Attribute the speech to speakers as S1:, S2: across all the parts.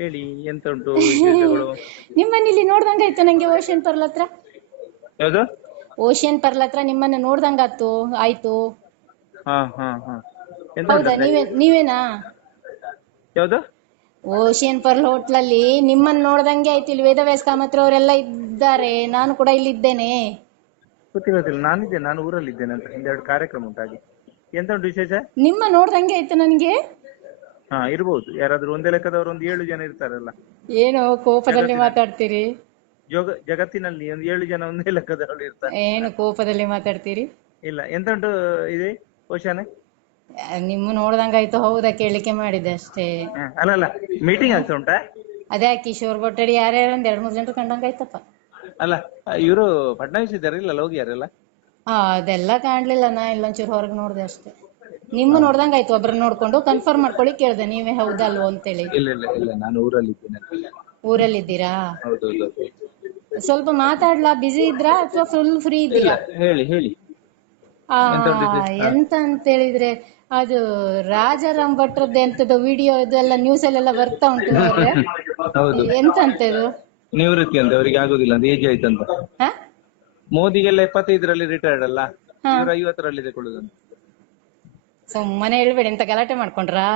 S1: ಹೇಳಿ ಎಂತ ಉಂಟು ವಿಶೇಷಗಳು?
S2: ನಿಮ್ಮನ್ನ ಇಲ್ಲಿ ನೋಡ್ದಂಗ ಆಯ್ತು ನಂಗೆ ಓಷನ್ ಪರ್ಲ್ ಹತ್ರ?
S1: ಯಾವ್ದು?
S2: ಓಷನ್ ಪರ್ಲ್ ಹತ್ರ ನಿಮ್ಮನ್ನ ನೋಡ್ದಂಗ ಆಯ್ತು. ಆಯ್ತು
S1: ಹಾ ಹಾ ಹಾ. ಎಂತ
S2: ಹೌದಾ ನೀವೇ ನೀವೇನಾ?
S1: ಯಾವ್ದು?
S2: ಓಷಿಯನ್ ಪರ್ಲ್ ಹೋಟ್ಲಲ್ಲಿ ನಿಮ್ಮನ್ನ ನೋಡ್ದಂಗೆ ಆಯ್ತು ಇಲ್ಲಿ ವೇದವ್ಯಾಸ ಕಾಮತ್ರ ಅವರೆಲ್ಲ ಇದ್ದಾರೆ. ನಾನು ಕೂಡ ಇಲ್ಲಿ ಇದ್ದೇನೆ
S1: ಗೊತ್ತಿಲ್ಲ ನಾನಿದ್ದೇನೆ ನಾನು ಊರಲ್ಲಿ ಇದ್ದೇನೆ ಅಂತ ಒಂದೆರಡು ಕಾರ್ಯಕ್ರಮ ಉಂಟು ಹಾಗೆ ಎಂತ ಉಂಟು ವಿಶೇಷ?
S2: ನಿಮ್ಮ ನೋಡ್ದಂಗೆ ಆಯ್ತು ನನಗೆ?
S1: ಹಾ ಇರ್ಬೋದು. ಯಾರಾದ್ರೂ ಒಂದೇ ಲೆಕ್ಕದವರು ಒಂದು ಏಳು ಜನ ಇರ್ತಾರಲ್ಲ.
S2: ಏನು ಕೋಪದಲ್ಲಿ ಮಾತಾಡ್ತೀರಿ?
S1: ಜೋಗ ಜಗತ್ತಿನಲ್ಲಿ ಒಂದು ಏಳು ಜನ ಒಂದೇ ಲೆಕ್ಕದವರು ಇರ್ತಾರೆ.
S2: ಏನು ಕೋಪದಲ್ಲಿ ಮಾತಾಡ್ತೀರಿ?
S1: ಇಲ್ಲ ಎಂತ ಉಂಟು ಇದೆ
S2: ಕೋಶನೆ ನಿಮ್ಮ ನೋಡ್ದಂಗಾಯ್ತು ಹೌದಾ ಕೇಳಿಕೆ ಮಾಡಿದೆ ಅಷ್ಟೇ.
S1: ಅಲ್ಲ ಅಲ್ಲ ಮೀಟಿಂಗ್ ಆಗ್ತಾ ಉಂಟಾ?
S2: ಅದೇ ಕಿಶೋರ್ ಬೊಟ್ಟಡಿ ಯಾರ್ಯಾರು ಒಂದ್ ಎರಡ್ ಮೂರ್ ಜನರು ಕಂಡಂಗ ಆಯ್ತಪ್ಪ
S1: ಅಲ್ಲ ಇವರು ಫಡ್ನವೀಸ್ ಇದ್ದಾರೆ ಇಲ್ಲ ಹೋಗಿಯಾರಲ್ಲ?
S2: ಹಾ ಅದೆಲ್ಲ ಕಾಣ್ಲಿಲ್ಲ ನಾ ಇಲ್ಲೊಂಚೂರು ಹೊರಗೆ ನೋಡ್ದೆ ಅಷ್ಟೇ. ನಿಮ್ಮ ನೋಡ್ದಂಗ ಆಯ್ತು ಒಬ್ರನ್ನ ನೋಡ್ಕೊಂಡು ಕನ್ಫರ್ಮ್ ಮಾಡ್ಕೊಳ್ಳಿ ಕೇಳ್ದೆ ನೀವೇ ಹೌದಲ್ವೋ ಅಂತೇಳಿ.
S1: ಇಲ್ಲ ಇಲ್ಲ ಇಲ್ಲ ನಾನು ಊರಲ್ಲಿ ಇದ್ದೀರಾ
S2: ಊರಲ್ಲಿದ್ದೀರಾ?
S1: ಹೌದೌದು.
S2: ಸ್ವಲ್ಪ ಮಾತಾಡ್ಲಾ ಬಿಸಿ ಇದ್ರಾ ಅಥವಾ ಫುಲ್ ಫ್ರೀ ಇದ್ದೀರಾ?
S1: ಹೇಳಿ ಹೇಳಿ.
S2: ಆ ಎಂತ ಅಂತ ಹೇಳಿದ್ರೆ ಅದು ರಾಜಾರಾಮ್ ಭಟ್ರದ್ದು ಎಂತದ್ದು ವಿಡಿಯೋ ಇದೆಲ್ಲ ನ್ಯೂಸ್ ಅಲ್ಲೆಲ್ಲ ಬರ್ತಾ ಉಂಟು ನೋಡ್ರೆ
S1: ಹೌದು.
S2: ಎಂತ ಅಂತ ಇದು?
S1: ನಿವೃತ್ತಿ ಅಂತ ಅವರಿಗೆ ಆಗುದಿಲ್ಲ ಅಂತ ಏಜ್ ಆಯ್ತಂತ
S2: ಹ?
S1: ಮೋದಿಗೆಲ್ಲ ಎಪ್ಪತ್ತೈದರಲ್ಲಿ ರಿಟೈರ್ಡ್ ಅಲ್ಲ. ಇವರು ಐವತ್ತರಲ್ಲಿ ತಗೊಳ್ಳುದಂತ
S2: ಸುಮ್ಮನೆ ಹೇಳ್ಬೇಡಿ ಎಂತ ಗಲಾಟೆ ಮಾಡ್ಕೊಂಡ್ರಾ?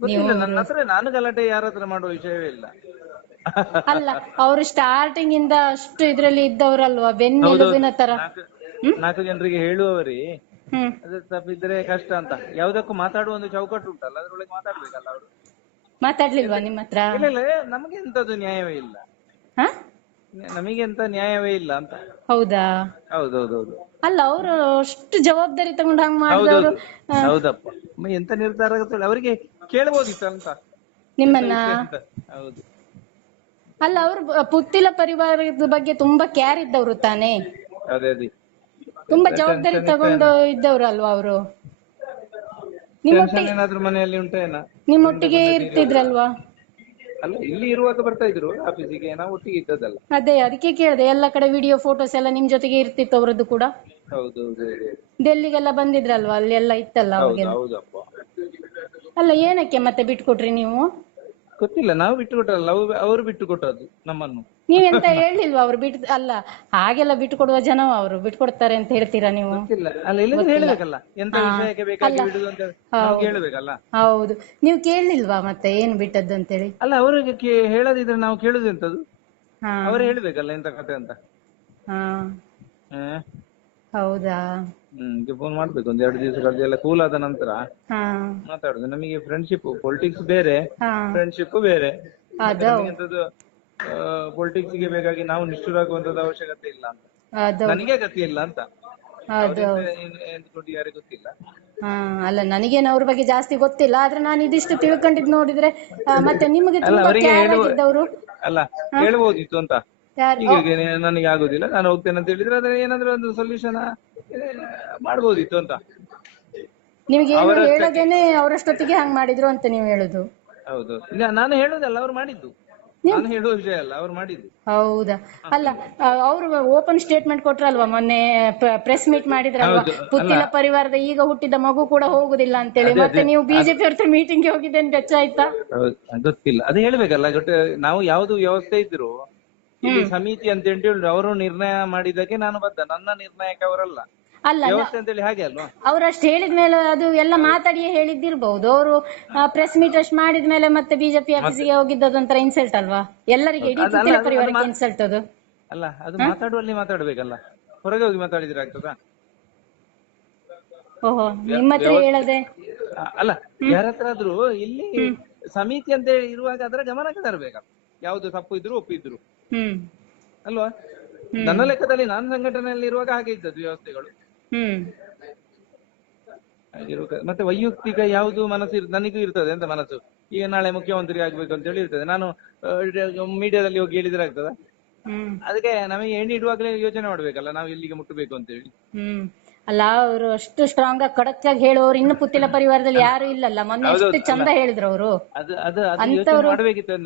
S1: ಗೊತ್ತಿಲ್ಲ ನನ್ನ ಹತ್ರ ನಾನು ಗಲಾಟೆ ಯಾರ ಹತ್ರ ಮಾಡುವ ವಿಷಯವೇ ಇಲ್ಲ.
S2: ಅಲ್ಲ ಅವರು ಸ್ಟಾರ್ಟಿಂಗ್ ಇಂದ ಅಷ್ಟು ಇದ್ರಲ್ಲಿ ಇದ್ದವರಲ್ವಾ ಬೆನ್ನೆಲುಬಿನ ತರ.
S1: ನಾಲ್ಕು ಜನರಿಗೆ ಹೇಳುವವರೇ
S2: ಹ್ಮ್.
S1: ಅದು ತಪ್ಪಿದ್ರೆ ಕಷ್ಟ ಅಂತ. ಯಾವ್ದಕ್ಕೂ ಮಾತಾಡುವ ಒಂದು ಚೌಕಟ್ಟು ಉಂಟಲ್ಲ ಅದ್ರೊಳಗೆ ಮಾತಾಡ್ಬೇಕಲ್ಲ ಅವರು.
S2: ಮಾತಾಡ್ಲಿಲ್ವಾ ನಿಮ್ಮ ಹತ್ರ
S1: ಇಲ್ಲ ಇಲ್ಲ ನಮಗೆ ಎಂತದ್ದು ನ್ಯಾಯವೇ ಇಲ್ಲ.
S2: ಹ?
S1: ನಮಗೆ ಎಂತ ನ್ಯಾಯವೇ ಇಲ್ಲ ಅಂತ.
S2: ಹೌದಾ?
S1: ಹೌದೌದೌದು.
S2: ಅಲ್ಲ ಅವರು ಅಷ್ಟು ಜವಾಬ್ದಾರಿ ತಗೊಂಡು ಹಂಗ್ ಮಾಡಿದವರು
S1: ಹೌದೌದು. ಹೌದಪ್ಪ. ಮ- ಎಂತ ನಿರ್ಧಾರ ಅವರಿಗೆ ಕೇಳಬಹುದಿತ್ತು ಅಂತ.
S2: ನಿಮ್ಮನ್ನ?
S1: ಅಂತ. ಹೌದು.
S2: ಅಲ್ಲ ಅವರು ಪುತ್ತಿಲ ಪರಿವಾರದ ಬಗ್ಗೆ ತುಂಬಾ ಕೇರ್ ಇದ್ದವರು ತಾನೇ?
S1: ಅದೇ ಅದೇ.
S2: ತುಂಬಾ ಜವಾಬ್ದಾರಿ ತಗೊಂಡು ಇದ್ದವ್ರು ಅಲ್ವಾ ಅವರು? ನಿಮ್ಮೊಟ್ಟಿಗೆ
S1: ಟೆನ್ಷನ್ ಏನಾದ್ರೂ ಮನೆಯಲ್ಲಿ ಉಂಟೇನ
S2: ನಿಮ್ಮೊಟ್ಟಿಗೆ ಇರ್ತಿದ್ರಲ್ವಾ?
S1: ಅಲ್ಲ ಇಲ್ಲಿ ಇರುವಾಗ ಬರ್ತಾ ಇದ್ರು ಆಫೀಸಿಗೆ ನಾವು ಒಟ್ಟಿಗೆ ಇದ್ದದಲ್ಲ
S2: ಅದೇ ಅದಕ್ಕೆ ಕೇಳಿದೆ ಎಲ್ಲ ಕಡೆ ವಿಡಿಯೋ ಫೋಟೋಸ್ ಎಲ್ಲ ನಿಮ್ ಜೊತೆಗೆ ಇರ್ತಿತ್ತು ಅವರದ್ದು ಕೂಡ?
S1: ಹೌದೌದು
S2: ಡೆಲ್ಲಿಗೆಲ್ಲ ಬಂದಿದ್ರಲ್ವಾ ಅಲ್ಲಿ ಎಲ್ಲ ಇತ್ತಲ್ಲ
S1: ಹೌದು
S2: ಅವಾಗೆಲ್ಲ
S1: ಹೌದಪ್ಪ.
S2: ಅಲ್ಲ ಏನಕ್ಕೆ ಮತ್ತೆ ಬಿಟ್ಕೊಟ್ರಿ ನೀವು?
S1: ಗೊತ್ತಿಲ್ಲ ನಾವು ಬಿಟ್ಟು ಕೊಟ್ಟಲ್ಲ ಅವ್ರು ಅವರು ಬಿಟ್ಟು ಕೊಟ್ಟದ್ದು ನಮ್ಮನ್ನು.
S2: ನೀವೆಂತ ಹೇಳಿಲ್ವಾ ಅವ್ರು ಬಿಟ್ ಅಲ್ಲ ಹಾಗೆಲ್ಲ ಬಿಟ್ಟು ಕೊಡುವ ಜನ ಅವರು ಬಿಟ್ಕೊಡ್ತಾರೆ ಅಂತ ಹೇಳ್ತೀರಾ ನೀವು?
S1: ಗೊತ್ತಿಲ್ಲ ಅಲ್ಲ ಇಲ್ಲದ್ರೆ ಹೇಳ್ಬೇಕಲ್ಲ ಎಂತ ವಿಷಯಕ್ಕೆ ಬೇಕಾಗಿ ಬಿಡುದು ಅಂತ ನಮ್ಗೆ ಹೇಳ್ಬೇಕಲ್ಲ
S2: ಹೌದು. ನೀವು ಕೇಳಲಿಲ್ವಾ ಮತ್ತೆ ಏನ್ ಬಿಟ್ಟದ್ದು ಅಂತೇಳಿ?
S1: ಅಲ್ಲ ಅವ್ರಿಗೆ ಕೇ- ಹೇಳದಿದ್ರೆ ನಾವು ಕೇಳುದು ಎಂತದ್ದು
S2: ಹಾ.
S1: ಅವ್ರು ಹೇಳ್ಬೇಕಲ್ಲ ಎಂತ ಕತೆ ಅಂತ.
S2: ಹಾ.
S1: ಹ್ಮ್
S2: ಹೌದಾ?
S1: ಹ್ಮ್ ಫೋನ್ ಮಾಡ್ಬೇಕು. ಒಂದ್ ಎರಡು ದಿವಸ ಎಲ್ಲ ಕೂಲ್ ಆದ ನಂತರ
S2: ಹಾ.
S1: ಮಾತಾಡುದು. ನಮಗೆ ಫ್ರೆಂಡ್ಶಿಪ್ ಪೊಲಿಟಿಕ್ಸ್ ಬೇರೆ.
S2: ಹಾ.
S1: ಫ್ರೆಂಡ್ಶಿಪ್ ಬೇರೆ.
S2: ಅದು.
S1: ಪೊಲಿಟಿಕ್ಸ್ಗೆ ಬೇಕಾಗಿ ನಾವು ನಿಷ್ಠುರಾಗುವಂತದ್ದು ಅವಶ್ಯಕತೆ ಇಲ್ಲ ಅಂತ.
S2: ಅದು.
S1: ನನಗೆ ಅಗತ್ಯ ಇಲ್ಲ ಅಂತ. ಎಂದ್ಕೊಂಡು ಯಾರಿಗೆ ಗೊತ್ತಿಲ್ಲ.
S2: ಹಾ ಅಲ್ಲ ನನಗೇನು ಅವ್ರ ಬಗ್ಗೆ ಜಾಸ್ತಿ ಗೊತ್ತಿಲ್ಲ. ಆದ್ರೆ ನಾನು ಇದಿಷ್ಟು ತಿಳ್ಕೊಂಡಿದ್ ನೋಡಿದ್ರೆ ಆ, ಮತ್ತೆ ನಿಮಗೆ
S1: ಅಲ್ಲ
S2: ತುಂಬಾ
S1: ಅವರಿಗೆ
S2: ಕೇರ್
S1: ಹೇಳುವ
S2: ಆಗಿದ್ದವರು.
S1: ಅಲ್ಲ ಹೇಳ್ಬೋದಿತ್ತು ಅಂತ. ನನಗೆ ಆಗುದಿಲ್ಲ ನಾನು ಹೋಗ್ತೇನೆ ಅಂತ ಹೇಳಿದ್ರೆ ಅದ್ರ ಏನಾದ್ರೂ ಒಂದು ಸೊಲ್ಯೂಷನ್ ಮಾಡ್ಬೋದಿತ್ತು ಅಂತ.
S2: ನಿಮ್ಗೆ ಏನು ಹೇಳದೇನೆ ಅವರಷ್ಟೊತ್ತಿಗೆ ಹಂಗ್ ಮಾಡಿದ್ರು ಅಂತ ನೀವು ಹೇಳುದು.
S1: ಹೌದು. ಇಲ್ಲ, ನಾನು ಹೇಳುದಲ್ಲ ಅವ್ರು ಮಾಡಿದ್ದು. ನಾನು ಹೇಳುವ ವಿಷಯ ಅಲ್ಲ ಅವ್ರು ಮಾಡಿದ್ದು.
S2: ಹೌದಾ? ಅಲ್ಲ ಅವರು ಓಪನ್ ಸ್ಟೇಟ್ಮೆಂಟ್ ಕೊಟ್ರಲ್ವಾ ಮೊನ್ನೆ ಪ್ರೆಸ್ ಮೀಟ್ ಮಾಡಿದ್ರಲ್ವಾ?
S1: ಹೌದು,
S2: ಪುತ್ತಿಲ ಪರಿವಾರದ ಈಗ ಹುಟ್ಟಿದ ಮಗು ಕೂಡ ಹೋಗುದಿಲ್ಲ ಅಂತೇಳಿ ಮತ್ತೆ ನೀವು ಬಿಜೆಪಿ ಅವ್ರ ಮೀಟಿಂಗ್ಗೆ ಹೋಗಿದ್ದೆ ಅಂತ ಬೆಚ್ಚ ಆಯ್ತಾ
S1: ಹೌದು ಗೊತ್ತಿಲ್ಲ. ಅದು ಹೇಳ್ಬೇಕಲ್ಲ ನಾವು ಯಾವ್ದು ವ್ಯವಸ್ಥೆ ಇದ್ರು ಇಲ್ಲಿ ಸಮಿತಿ ಅಂತ ಹೇಳಿ ಅವರು ನಿರ್ಣಯ ಮಾಡಿದಕ್ಕೆ ನಾನು ಬದ್ಧ. ನನ್ನ ನಿರ್ಣಯಕ್ಕೆ ಅವರಲ್ಲ.
S2: ಅಲ್ಲ
S1: ವ್ಯವಸ್ಥೆ ಅಂತೇಳಿ ಹಾಗೆ ಅಲ್ವಾ?
S2: ಅವ್ರಷ್ಟು ಹೇಳಿದ್ಮೇಲೆ ಅದು ಎಲ್ಲ ಮಾತಾಡಿಯೇ ಹೇಳಿದ್ದಿರ್ಬಹುದು ಅವರು ಪ್ರೆಸ್ ಮೀಟ್ ಅಷ್ಟು ಮಾಡಿದ್ಮೇಲೆ ಮತ್ತೆ ಬಿಜೆಪಿ ಆಫೀಸಿಗೆ ಹೋಗಿದ್ದದು ಒಂಥರ ಇನ್ಸಲ್ಟ್ ಅಲ್ವಾ? ಎಲ್ಲರಿಗೆ ಇಡೀ
S1: ಅದು-
S2: ಪರಿವಾರಕ್ಕೆ ಇನ್ಸಲ್ಟ್ ಅದು
S1: ಅಲ್ಲ ಅದು ಮಾತಾಡುವಲ್ಲಿ ಮಾತಾಡ್ಬೇಕಲ್ಲ. ಹೊರಗೆ ಹೋಗಿ ಮಾತಾಡಿದ್ರೆ ಆಗ್ತದಾ?
S2: ಓಹೋ ನಿಮ್ಮ ಹತ್ರ ಹೇಳದೆ.
S1: ಅಲ್ಲ ಯಾರತ್ರಾದ್ರೂ ಆದ್ರೂ ಇಲ್ಲಿ ಸಮಿತಿ ಅಂತ ಹೇಳಿ ಇರುವಾಗ ಅದರ ಗಮನಕ್ಕೆ ತರಬೇಕಲ್ಲ. ಯಾವ್ದು ತಪ್ಪು ಇದ್ರು ಒಪ್ಪಿದ್ರು.
S2: ಹ್ಮ್.
S1: ಅಲ್ವಾ? ನನ್ನ ಲೆಕ್ಕದಲ್ಲಿ ನಾನು ಸಂಘಟನೆಯಲ್ಲಿ ಇರುವಾಗ ಹಾಗೆ ಇದ್ದದ್ದು ವ್ಯವಸ್ಥೆಗಳು.
S2: ಹ್ಮ್.
S1: ಮತ್ತೆ ವೈಯಕ್ತಿಕ ಯಾವುದು ಮನಸ್ಸು ಇರ್- ನನಗೂ ಇರ್ತದೆ ಅಂತ ಮನಸ್ಸು. ಈಗ ನಾಳೆ ಮುಖ್ಯಮಂತ್ರಿ ಆಗ್ಬೇಕು ಅಂತ ಹೇಳಿ ಇರ್ತದೆ. ನಾನು ಮೀಡಿಯಾದಲ್ಲಿ ಹೋಗಿ ಹೇಳಿದ್ರೆ ಆಗ್ತದ
S2: ಹ್ಮ್.
S1: ಅದಕ್ಕೆ ನಮಗೆ ಎಣ್ಣೆ ಇಡುವಾಗಲೇ ಯೋಚನೆ ಮಾಡ್ಬೇಕಲ್ಲ ನಾವು ಎಲ್ಲಿಗೆ ಮುಟ್ಟಬೇಕು ಅಂತ ಹೇಳಿ.
S2: ಹ್ಮ್. ಅಲ್ಲ ಅವರು ಅಷ್ಟು ಸ್ಟ್ರಾಂಗ್ ಆಗಿ ಕಡಕ್ ಆಗಿ ಹೇಳುವವರು ಇನ್ನು ಪುತ್ತಿಲ ಪರಿವಾರದಲ್ಲಿ ಯಾರು ಇಲ್ಲಲ್ಲ. ಮೊನ್ನೆ ಎಷ್ಟು ಚಂದ ಹೇಳಿದ್ರು ಅವರು.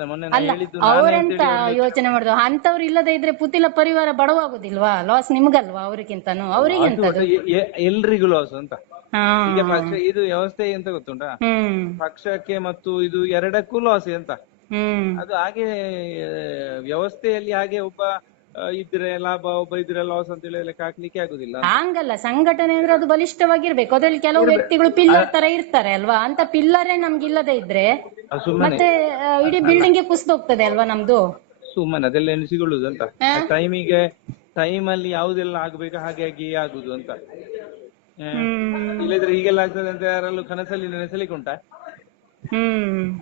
S1: ನಾನು
S2: ಅಲ್ಲ ಅವರೆಂತ ಯೋಚನೆ ಮಾಡುದು? ಅಂತವ್ರು ಇಲ್ಲದೆ ಇದ್ರೆ ಪುತ್ತಿಲ ಪರಿವಾರ ಬಡವಾಗುದಿಲ್ವಾ? ಲಾಸ್ ನಿಮ್ಗಲ್ವಾ ಅವ್ರಿಗಿಂತನೂ? ಅವ್ರಿಗೆ
S1: ಎಲ್ರಿಗೂ ಲಾಸ್ ಅಂತ. ಈಗ ಪಕ್ಷ ಇದು ವ್ಯವಸ್ಥೆ ಎಂತ ಗೊತ್ತುಂಟಾ? ಪಕ್ಷಕ್ಕೆ ಮತ್ತು ಇದು ಎರಡಕ್ಕೂ ಲಾಸ್ ಅಂತ ಅದು ಹಾಗೆ ವ್ಯವಸ್ಥೆಯಲ್ಲಿ ಹಾಗೆ ಒಬ್ಬ ಆ, ಇದ್ರೆ ಲಾಭ ಒಬ್ಬ ಇದ್ರೆ ಲಾಸ್ ಅಂತ ಹೇಳಿ ಲೆಕ್ಕ ಹಾಕ್ಲಿಕ್ಕೆ ಆಗುದಿಲ್ಲ
S2: ಹಂಗಲ್ಲ ಸಂಘಟನೆ ಅಂದ್ರೆ ಅದು ಬಲಿಷ್ಠವಾಗಿರ್ಬೇಕು. ಅದ್ರಲ್ಲಿ ಕೆಲವು ವ್ಯಕ್ತಿಗಳು ಪಿಲ್ಲರ್ ತರ ಇರ್ತಾರೆ ಅಲ್ವಾ? ಅಂತ ಪಿಲ್ಲರೇ ನಮ್ಗೆ ಇಲ್ಲದೆ ಇದ್ರೆ
S1: ಮತ್ತೆ ಸುಮ್ಮನೆ.
S2: ಮತ್ತೆ ಆ, ಇಡೀ ಬಿಲ್ಡಿಂಗ್ ಕುಸಿದೋಗ್ತದೆ ಅಲ್ವಾ ನಮ್ದು?
S1: ಸುಮ್ಮನೆ ಅದೆಲ್ಲ ಸಿಗೊಳ್ಳುದು ಅಂತ. ಟೈಮಿಗೆ ಟೈಮ್ ಅಲ್ಲಿ ಯಾವುದೆಲ್ಲ ಆಗ್ಬೇಕು ಹಾಗೆ ಆಗಿ ಆಗುದು ಅಂತ. ಆ,
S2: ಹ್ಮ್.
S1: ಇಲ್ಲದ್ರೆ ಹೀಗೆಲ್ಲ ಆಗ್ತದೆ ಅಂತ ಯಾರಲ್ಲೂ ಕನಸಲ್ಲಿ ನೆನೆಸಲಿಕ್ಕೆ ಉಂಟಾ?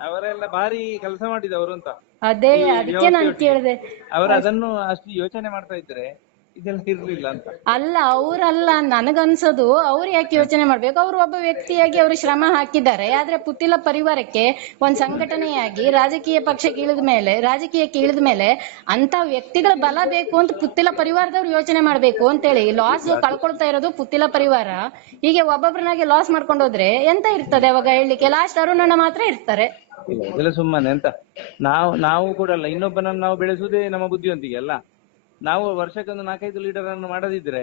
S1: ಅವರೆಲ್ಲ ಭಾರಿ ಕೆಲಸ ಮಾಡಿದವರು ಅಂತ.
S2: ಅದೇ ಅದಕ್ಕೆ ನಾನು ಕೇಳಿದೆ.
S1: ಅವರು ಅದನ್ನು ಅಷ್ಟು ಯೋಚನೆ ಮಾಡ್ತಾ ಇದ್ರೆ ಇದೆಲ್ಲ ಇರ್ಲಿಲ್ಲ ಅಂತ.
S2: ಅಲ್ಲ ಅವ್ರಲ್ಲ ನನಗನ್ಸೋದು ಅವ್ರು ಯಾಕೆ ಯೋಚನೆ ಮಾಡ್ಬೇಕು? ಅವ್ರು ಒಬ್ಬ ವ್ಯಕ್ತಿಯಾಗಿ ಅವರು ಶ್ರಮ ಹಾಕಿದ್ದಾರೆ. ಆದ್ರೆ ಪುತ್ತಿಲ ಪರಿವಾರಕ್ಕೆ ಒಂದ್ ಸಂಘಟನೆಯಾಗಿ ರಾಜಕೀಯ ಪಕ್ಷಕ್ಕೆ ಇಳಿದ ಮೇಲೆ ರಾಜಕೀಯಕ್ಕೆ ಇಳಿದ ಮೇಲೆ ಅಂತ ವ್ಯಕ್ತಿಗಳ ಬಲ ಬೇಕು ಅಂತ ಪುತ್ತಿಲ ಪರಿವಾರದವ್ರು ಯೋಚನೆ ಮಾಡ್ಬೇಕು ಅಂತೇಳಿ ಲಾಸ್ ಕಳ್ಕೊಳ್ತಾ ಇರೋದು ಪುತ್ತಿಲ ಪರಿವಾರ. ಹೀಗೆ ಒಬ್ಬೊಬ್ರನ್ನಾಗಿ ಲಾಸ್ ಮಾಡ್ಕೊಂಡೋದ್ರೆ ಎಂತ ಇರ್ತದೆ ಅವಾಗ ಹೇಳಲಿಕ್ಕೆ? ಲಾಸ್ಟ್ ಅರುಣಣ್ಣ ಮಾತ್ರ ಇರ್ತಾರೆ.
S1: ಇಲ್ಲ ಇದೆಲ್ಲ ಸುಮ್ಮನೆ ಅಂತ. ನಾವು ನಾವು ಕೂಡ ಅಲ್ಲ ಇನ್ನೊಬ್ಬನನ್ನು ನಾವು ಬೆಳೆಸುವುದೇ ನಮ್ಮ ಬುದ್ಧಿವಂತಿಕೆ ಅಲ್ಲ. ನಾವು ವರ್ಷಕ್ಕೊಂದು ನಾಲ್ಕೈದು ಲೀಟರ್ ಅನ್ನು ಮಾಡದಿದ್ರೆ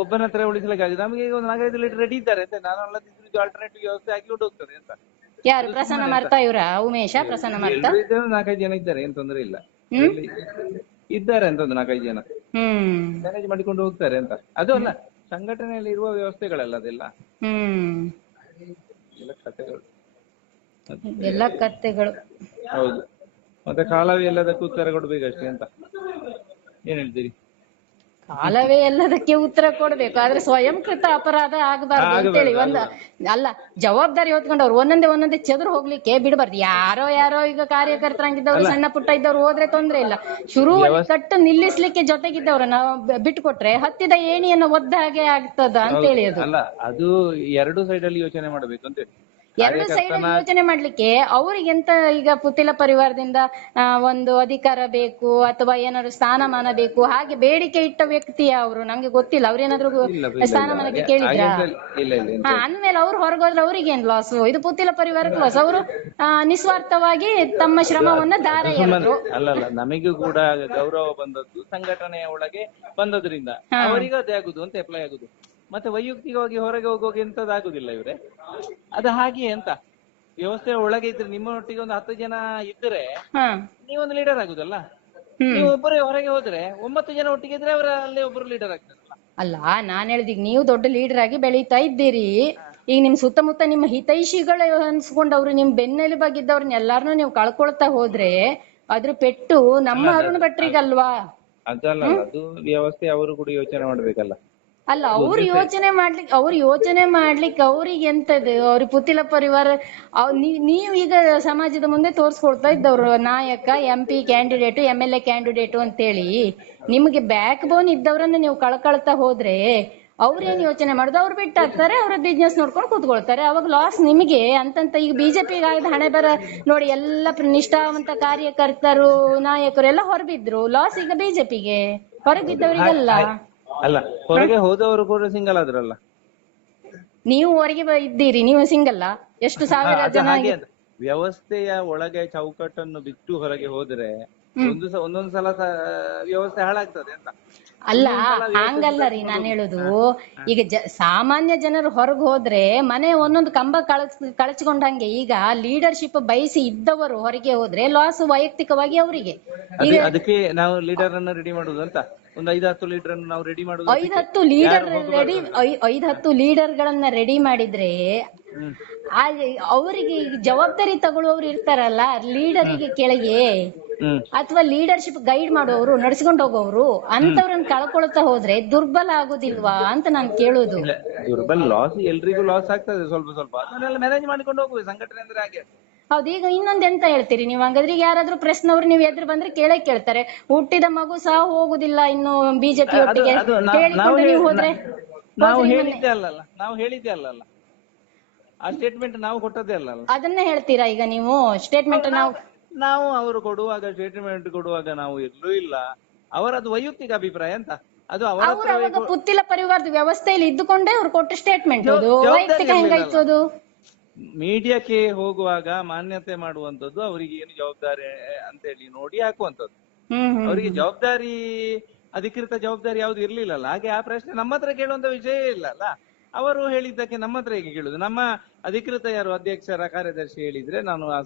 S1: ಒಬ್ಬನ ಹತ್ರ ಉಳಿಸಲಿಕ್ಕೆ ಆಗಿದೆ. ನಮಗೆ ಈಗ ಒಂದು ನಾಲ್ಕೈದು ಲೀಟರ್ ರೆಡಿ ಇದ್ದಾರೆ. ಅಂತ ನಾನು ಅಲ್ಲದಿದ್ರು ಆಲ್ಟರ್ನೇಟಿವ್ ವ್ಯವಸ್ಥೆ ಆಗಿ ಹೋಗ್ತದೆ ಅಂತ.
S2: ಯಾರು? ಪ್ರಸನ್ನ ಮರ್ತಾ ಇವ್ರ? ಉಮೇಶ ಪ್ರಸನ್ನ
S1: ಇದ್ದಾರೆ, ನಾಲ್ಕೈದು ಜನ ಇದ್ದಾರೆ ಏನ್ ತೊಂದರೆ ಇಲ್ಲ. ಇದ್ದಾರೆ ಅಂತ ಒಂದು ನಾಲ್ಕೈದು ಜನ. ಮ್ಯಾನೇಜ್ ಮಾಡಿಕೊಂಡು ಹೋಗ್ತಾರೆ ಅಂತ. ಅದು ಅಲ್ಲ ಸಂಘಟನೆಯಲ್ಲಿ ಇರುವ ವ್ಯವಸ್ಥೆಗಳಲ್ಲ ಅದೆಲ್ಲ. ಎಲ್ಲ ಕಥೆಗಳು.
S2: ಎಲ್ಲ
S1: ಹೌದು. ಮತ್ತೆ ಕಾಲಾವಿ ಎಲ್ಲದಕ್ಕೂ ಉತ್ತರ ಕೊಡ್ಬೇಕಷ್ಟೇ ಅಂತ. ಏನ್ ಹೇಳ್ತೀರಿ?
S2: ಕಾಲವೇ ಎಲ್ಲದಕ್ಕೆ ಉತ್ತರ ಕೊಡ್ಬೇಕು. ಆದ್ರೆ ಸ್ವಯಂಕೃತ ಅಪರಾಧ ಆಗಬಾರ್ದು ಅಂತೇಳಿ ಒಂದು ಅಲ್ಲ ಜವಾಬ್ದಾರಿ ಹೊತ್ಕೊಂಡವ್ರು ಒಂದೊಂದೇ ಒಂದೊಂದೇ ಚದುರು ಹೋಗ್ಲಿಕ್ಕೆ ಬಿಡಬಾರ್ದು. ಯಾರೋ ಯಾರೋ ಈಗ ಕಾರ್ಯಕರ್ತರಾಗಿದ್ದವ್ರು ಸಣ್ಣ ಪುಟ್ಟ ಇದ್ದವ್ರು ಹೋದ್ರೆ ತೊಂದ್ರೆ ಇಲ್ಲ. ಶುರು ಕಟ್ಟು ನಿಲ್ಲಿಸ್ಲಿಕ್ಕೆ ಜೊತೆಗಿದ್ದವ್ರ ನಾವು ಬಿಟ್ಕೊಟ್ರೆ ಹತ್ತಿದ ಏಣಿಯನ್ನು ಒದ್ದ ಹಾಗೆ ಆಗ್ತದ ಅಂತೇಳಿ ಅದು.
S1: ಅಲ್ಲ ಅದು ಎರಡು ಸೈಡ್ ಅಲ್ಲಿ ಯೋಚನೆ ಮಾಡಬೇಕು ಅಂತ ಹೇಳಿ.
S2: ಎರಡು ಸೈಡ್ ಯೋಚನೆ ಮಾಡ್ಲಿಕ್ಕೆ ಅವ್ರಿಗೆ ಎಂತ ಈಗ ಪುತಿಲ ಪರಿವಾರದಿಂದ ಒಂದು ಅಧಿಕಾರ ಬೇಕು ಅಥವಾ ಏನಾದ್ರು ಸ್ಥಾನಮಾನ ಬೇಕು? ಹಾಗೆ ಬೇಡಿಕೆ ಇಟ್ಟ ವ್ಯಕ್ತಿಯ ಅವರು? ನಂಗೆ ಗೊತ್ತಿಲ್ಲ. ಅವ್ರೇನಾದ್ರು ಸ್ಥಾನಮಾನಕ್ಕೆ ಕೇಳಿದ್ರಾ? ಕೇಳಿದ್ರ ಅಂದ್ಮೇಲೆ ಅವ್ರು ಹೊರಗೋದ್ರೆ ಅವ್ರಿಗೆ ಏನ್ ಲಾಸ್ ಇದು ಪುತಿಲ ಪರಿವಾರಕ್ಕೆ ಲಾಸ್ ಅವರು ನಿಸ್ವಾರ್ಥವಾಗಿ ತಮ್ಮ ಶ್ರಮವನ್ನ ದಾರ
S1: ಅಲ್ಲ ಅಲ್ಲ. ನಮಗೂ ಕೂಡ ಗೌರವ ಬಂದದ್ದು ಸಂಘಟನೆಯ ಒಳಗೆ ಬಂದದ್ರಿಂದ. ಅವರಿಗೂ ಅದೇ ಆಗುದು ಅಂತ ಅಪ್ಲೈ ಆಗುದು. ಮತ್ತೆ ವೈಯಕ್ತಿಕವಾಗಿ ಹೊರಗೆ ಹೋಗುವಾಗ ಎಂತದಾಗುದಿಲ್ಲ ಇವ್ರೆ? ಅದು ಹಾಗೆ ಅಂತ. ವ್ಯವಸ್ಥೆ ಒಳಗೆ ಇದ್ರೆ ನಿಮ್ಮೊಟ್ಟಿಗೆ ಒಂದು ಹತ್ತು ಜನ ಇದ್ರೆ ನೀವೊಂದು ಲೀಡರ್ ಆಗುದಲ್ಲ? ನೀವು ಒಬ್ಬರೇ ಹೊರಗೆ ಹೋದ್ರೆ ಒಂಬತ್ತು ಜನ ಒಟ್ಟಿಗೆ ಇದ್ರೆ ಅವರ ಅಲ್ಲಿ ಒಬ್ಬರು ಲೀಡರ್ ಆಗ್ತಾರೆ
S2: ಅಲ್ಲ ನಾನ್ ಹೇಳಿದೀಗ ನೀವು ದೊಡ್ಡ ಲೀಡರ್ ಆಗಿ ಬೆಳೀತಾ ಇದ್ದೀರಿ. ಈಗ ನಿಮ್ ಸುತ್ತಮುತ್ತ ನಿಮ್ಮ ಹಿತೈಷಿಗಳು ಅನ್ಸ್ಕೊಂಡವ್ರು ನಿಮ್ ಬೆನ್ನೆಲುಬಾಗಿದ್ದವ್ರನ್ನ ಎಲ್ಲಾರನು ನೀವು ಕಳ್ಕೊಳ್ತಾ ಹೋದ್ರೆ ಅದ್ರ ಪೆಟ್ಟು ನಮ್ಮ ಅರುಣ್ ಭಟ್ರಿಗಲ್ವಾ?
S1: ಅದಲ್ಲ ಅದು ವ್ಯವಸ್ಥೆ ಅವರು ಕೂಡ ಯೋಚನೆ ಮಾಡ್ಬೇಕಲ್ಲ.
S2: ಅಲ್ಲ ಅವ್ರು ಯೋಚನೆ ಮಾಡ್ಲಿಕ್ಕೆ ಅವ್ರು ಯೋಚನೆ ಮಾಡ್ಲಿಕ್ಕೆ ಅವ್ರಿಗೆ ಎಂತದ್ದು ಅವ್ರಿಗೆ ಪುತ್ತಿಲ ಪರಿವಾರ ನೀವ್- ಈಗ ಸಮಾಜದ ಮುಂದೆ ತೋರ್ಸ್ಕೊಳ್ತಾ ಇದ್ದವ್ರು ನಾಯಕ M P candidate M L A candidate ಅಂತೇಳಿ. ನಿಮ್ಗೆ ಬ್ಯಾಕ್ ಬೋನ್ ಇದ್ದವ್ರನ್ನ ನೀವು ಕಳ್ಕೊಳ್ತಾ ಹೋದ್ರೆ ಅವ್ರೇನ್ ಯೋಚನೆ ಮಾಡುದು? ಅವ್ರು ಬಿಟ್ಟಾಕ್ತಾರೆ ಅವ್ರ ಬಿಸ್ನೆಸ್ ನೋಡ್ಕೊಂಡು ಕೂತ್ಕೊಳ್ತಾರೆ. ಅವಾಗ ಲಾಸ್ ನಿಮಗೆ. ಅಂತಂತ ಈಗ ಬಿಜೆಪಿಗೆ ಆಗಿದ ಹಣೆ ಬರ ನೋಡಿ ಎಲ್ಲ ಪ್ರ- ನಿಷ್ಠಾವಂತ ಕಾರ್ಯಕರ್ತರು ನಾಯಕರು ಎಲ್ಲ ಹೊರಬಿದ್ರು. ಲಾಸ್ ಈಗ ಬಿಜೆಪಿಗೆ ಹೊರಬಿದ್ದವರಿಗಲ್ಲ
S1: ಅಲ್ಲ ಹೊರಗೆ ಹೋದವರು ಕೂಡ ಸಿಂಗಲ್ ಆದ್ರಲ್ಲ.
S2: ನೀವು ಹೊರಗೆ ಬ- ಇದ್ದೀರಿ ನೀವು ಸಿಂಗಲ್ಲ ಎಷ್ಟು ಸಾವಿರ
S1: ಅದು
S2: ಜನ
S1: ಹಾಗೆ ಅದು. ವ್ಯವಸ್ಥೆಯ ಒಳಗೆ ಚೌಕಟ್ಟನ್ನು ಬಿಟ್ಟು ಹೊರಗೆ ಹೋದ್ರೆ ಒಂದು ಸ ಒಂದೊಂದು ಸಲ ಸ- ವ್ಯವಸ್ಥೆ ಹಾಳಾಗ್ತದೆ ಅಂತ.
S2: ಅಲ್ಲ ಹಂಗಲ್ಲ ರೀ ನಾನ್ ಹೇಳುದು. ಈಗ ಜ ಸಾಮಾನ್ಯ ಜನರು ಹೊರಗೆ ಹೋದ್ರೆ ಮನೆ ಒಂದೊಂದು ಕಂಬ ಕಳಚ್ ಕಳಚ್ಕೊಂಡಂಗೆ ಈಗ ಲೀಡರ್ಶಿಪ್ ಬಯಸಿ ಇದ್ದವರು ಹೊರಗೆ ಹೋದ್ರೆ ಲಾಸ್ ವೈಯಕ್ತಿಕವಾಗಿ ಅವರಿಗೆ.
S1: ಅದೇ ಅದಕ್ಕೆ ನಾವು ಲೀಡರ್ ಅನ್ನು ರೆಡಿ ಮಾಡುದು ಅಂತ. ಒಂದು ಐದು ಹತ್ತು ಲೀಡರ್ ಅನ್ನು ನಾವು ರೆಡಿ ಮಾಡುದು
S2: ಐದ್ ಹತ್ತು ಲೀಡರ್ ರೆಡಿ ಐದ್ ಹತ್ತು ಲೀಡರ್ ಗಳನ್ನ ರೆಡಿ ಮಾಡಿದ್ರೆ
S1: ಹ್ಮ್.
S2: ಆ ಅವರಿಗೆ ಜವಾಬ್ದಾರಿ ತಗೊಳ್ಳುವವರು ಇರ್ತಾರಲ್ಲ ಲೀಡರಿಗೆ ಕೆಳಗೆ. ಅಥವಾ ಲೀಡರ್ಶಿಪ್ ಗೈಡ್ ಮಾಡುವವರು ನಡೆಸಿಕೊಂಡು ಹೋಗೋರು ಅಂತವ್ರನ್ನ ಕಳ್ಕೊಳ್ತಾ ಹೋದ್ರೆ ದುರ್ಬಲ ಆಗುದಿಲ್ವಾ ಅಂತ ನಾನು ಕೇಳುದು.
S1: ಇಲ್ಲ ದುರ್ಬಲ್ ಲಾಸ್ ಎಲ್ರಿಗೂ ಲಾಸ್ ಆಗ್ತದೆ ಸ್ವಲ್ಪ ಸ್ವಲ್ಪ. ಅದನ್ನೆಲ್ಲ ಮ್ಯಾನೇಜ್ ಮಾಡಿಕೊಂಡು ಹೋಗುವ ಸಂಘಟನೆ ಅಂದ್ರೆ ಹಾಗೆ.
S2: ಹೌದು ಈಗ ಇನ್ನೊಂದ್ ಎಂತ ಹೇಳ್ತೀರಿ ನೀವು? ಹಂಗಾದ್ರೆ ಈಗ ಯಾರಾದ್ರೂ ಪ್ರಶ್ನವ್ರು ನೀವು ಎದುರು ಬಂದ್ರೆ ಕೇಳೇ ಕೇಳ್ತಾರೆ. ಹುಟ್ಟಿದ ಮಗು ಸಹ ಹೋಗುದಿಲ್ಲ ಇನ್ನು ಬಿಜೆಪಿ ಒಟ್ಟಿಗೆ.
S1: ಅದು ನಾ- ನಾವು
S2: ಕೇಳಿಕೊಂಡು ನೀವು
S1: ಹೇಳಿ-
S2: ಹೋದ್ರೆ?
S1: ನಾವು ಹೇಳಿದ್ದೆ ಅಲ್ಲಲ್ಲ. ನಾವು ಹೇಳಿದ್ದೆ ಅಲ್ಲಲ್ಲ. ಆ ಸ್ಟೇಟ್ಮೆಂಟ್ ನಾವು ಕೊಟ್ಟದ್ದೇ ಅಲ್ಲಲ್ಲ.
S2: ಅದನ್ನ ಹೇಳ್ತೀರಾ ಈಗ ನೀವು? ಸ್ಟೇಟ್ಮೆಂಟ್ ನಾವು
S1: ನಾವು ಅವರು ಕೊಡುವಾಗ ಸ್ಟೇಟ್ಮೆಂಟ್ ಕೊಡುವಾಗ ನಾವು ಎಲ್ಲೂ ಇಲ್ಲ. ಅವರದು ವೈಯಕ್ತಿಕ ಅಭಿಪ್ರಾಯ ಅಂತ ಅದು ಅವರ
S2: ಪುತ್ತಿಲ ಪರಿವಾರದ ವ್ಯವಸ್ಥೆಯಲ್ಲಿ ಇದ್ದುಕೊಂಡೇ ಅವ್ರು ಕೊಟ್ಟ ಸ್ಟೇಟ್ಮೆಂಟ್ ವೈಯಕ್ತಿಕ ಹೆಂಗಾಯ್ತು ಅದು?
S1: ಮೀಡಿಯಾಕ್ಕೆ ಹೋಗುವಾಗ ಮಾನ್ಯತೆ ಮಾಡುವಂತದ್ದು ಅವರಿಗೆ ಏನು ಜವಾಬ್ದಾರಿ ಅಂತ ಹೇಳಿ ನೋಡಿ ಹಾಕುವಂತದ್ದು ಅವರಿಗೆ ಜವಾಬ್ದಾರಿ ಅಧಿಕೃತ ಜವಾಬ್ದಾರಿ ಯಾವ್ದು ಇರ್ಲಿಲ್ಲಲ್ಲ. ಹಾಗೆ ಆ ಪ್ರಶ್ನೆ ನಮ್ಮ ಹತ್ರ ಕೇಳುವಂತ ವಿಷಯ ಇಲ್ಲ ಅಲ್ಲ ಅವರು ಹೇಳಿದ್ದಕ್ಕೆ ನಮ್ಮ ಹತ್ರ ಹೇಗೆ ಕೇಳುದು? ನಮ್ಮ ಅಧಿಕೃತ ಯಾರು ಅಧ್ಯಕ್ಷರ ಕಾರ್ಯದರ್ಶಿ ಹೇಳಿದ್ರೆ ನಾನು ಆ